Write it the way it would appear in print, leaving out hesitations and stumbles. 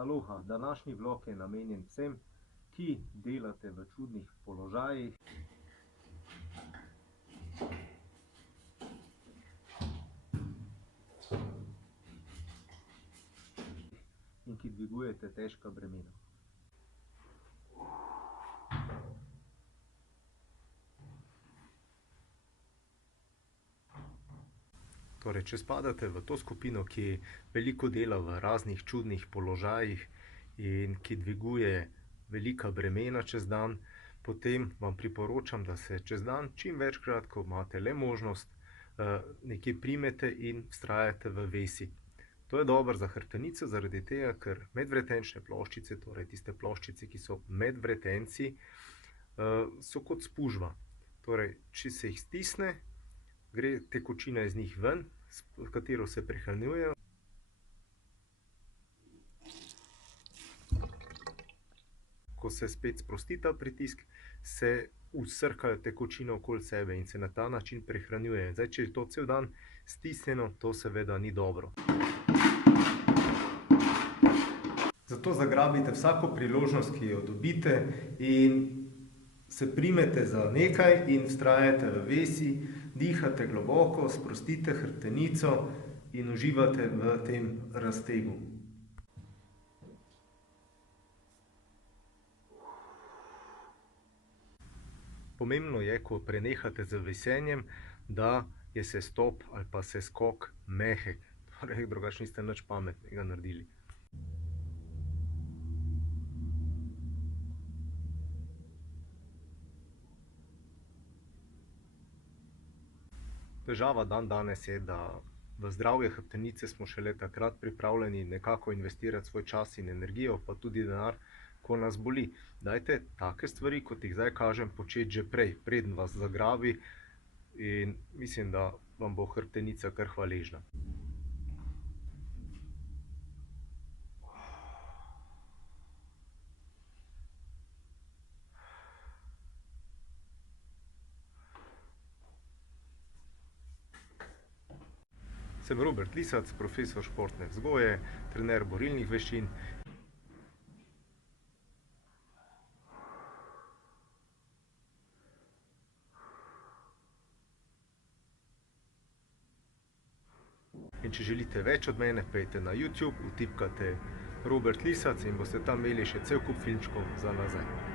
Aloha, današnji vlog je namenjen vsem, ki delate v čudnih položajih. In ki dvigujete težka bremena. Torej, če spadate v to skupino, ki veliko dela v raznih čudnih položajih in ki dviguje velika bremena čez dan, potem vam priporočam, da se čez dan čim večkrat, ko imate le možnost, nekje primete in vztrajate v vesi. To je dobro za hrbtenico, zaradi tega, ker medvretenčne ploščice, torej tiste ploščice, ki so med vretenci, so kot spužva. Torej, če se jih stisne, gre tekočina iz njih ven, s katero se prehranjujejo. Ko se spet sprosti ta pritisk, se vsrkajo tekočino okoli sebe in se na ta način prehranjujejo. Zdaj, če je to cel dan stisnjeno, to seveda ni dobro. Zato zagrabite vsako priložnost, ki jo dobite, in se primete za nekaj in vztrajate v vesi, dihate globoko, sprostite hrbtenico in uživate v tem raztegu. Pomembno je, ko prenehate z vesenjem, da je sestop ali pa seskok mehek. Torej, drugače niste nič pametnega naredili. Težava dandanes je, da v zdravje hrbtenice smo šele takrat pripravljeni nekako investirati svoj čas in energijo, pa tudi denar, ko nas boli. Dajte take stvari, kot jih zdaj kažem, početi že prej, preden vas zagrabi, in mislim, da vam bo hrbtenica kar hvaležna. Sem Robert Lisac, profesor športne vzgoje, trener borilnih veščin. In če želite več od mene, pojdite na YouTube, vtipkate Robert Lisac in boste tam imeli še cel kup filmčkov za nazaj.